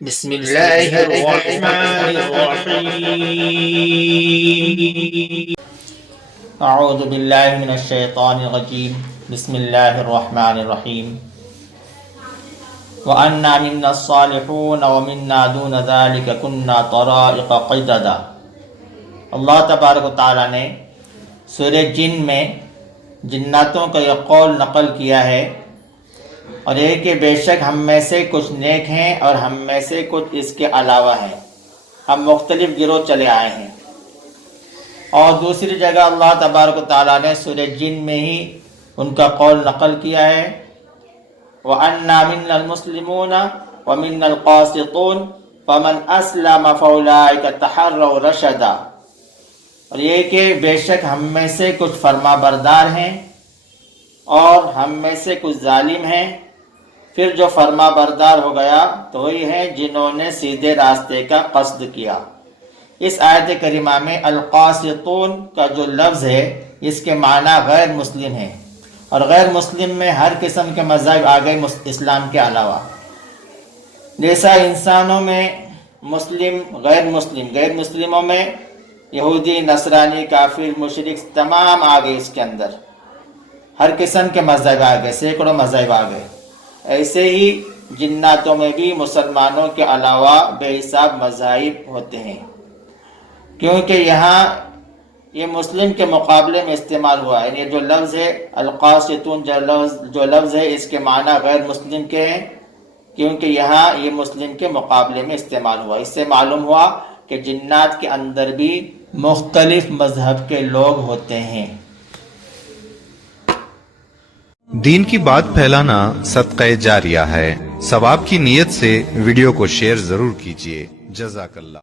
بسم اللہ الرحمن الرحیم اعوذ باللہ من الشیطان الرجیم بسم اللہ الرحمن الرحیم وَأَنَّا مِنَّا الصَّالِحُونَ وَمِنَّا دُونَ ذَلِكَ كُنَّا طَرَائِقَ قِدَدًا۔ اللہ تبارک و تعالیٰ نے سورہ جن میں جناتوں کا یہ قول نقل کیا ہے، اور یہ کہ بے شک ہم میں سے کچھ نیک ہیں اور ہم میں سے کچھ اس کے علاوہ ہیں، ہم مختلف گروہ چلے آئے ہیں۔ اور دوسری جگہ اللہ تبارک و تعالیٰ نے سورہ جن میں ہی ان کا قول نقل کیا ہے، وَأَنَّا مِنَّا الْمُسْلِمُونَ وَمِنَّا الْقَاسِطُونَ فَمَنْ أَسْلَمَ فَأُولَٰئِكَ تَحَرَّوْا رَشَدًا۔ اور یہ کہ بے شک ہم میں سے کچھ فرما بردار ہیں اور ہم میں سے کچھ ظالم ہیں، پھر جو فرما بردار ہو گیا تو وہی ہیں جنہوں نے سیدھے راستے کا قصد کیا۔ اس آیت کریمہ میں القاسطون کا جو لفظ ہے اس کے معنی غیر مسلم ہے، اور غیر مسلم میں ہر قسم کے مذہب آ گئے اسلام کے علاوہ، جیسا انسانوں میں مسلم غیر مسلموں میں یہودی نصرانی کافر مشرک تمام آ گئے، اس کے اندر ہر قسم کے مذہب آ گئے، سینکڑوں مذہب آ گئے۔ ایسے ہی جناتوں میں بھی مسلمانوں کے علاوہ بے حساب مذاہب ہوتے ہیں، کیونکہ یہاں یہ مسلم کے مقابلے میں استعمال ہوا ہے، یعنی جو لفظ ہے القاسطون جو لفظ ہے اس کے معنی غیر مسلم کے ہیں، کیونکہ یہاں یہ مسلم کے مقابلے میں استعمال ہوا۔ اس سے معلوم ہوا کہ جنات کے اندر بھی مختلف مذہب کے لوگ ہوتے ہیں۔ دین کی بات پھیلانا صدقہ جاریہ ہے، ثواب کی نیت سے ویڈیو کو شیئر ضرور کیجیے۔ جزاک اللہ۔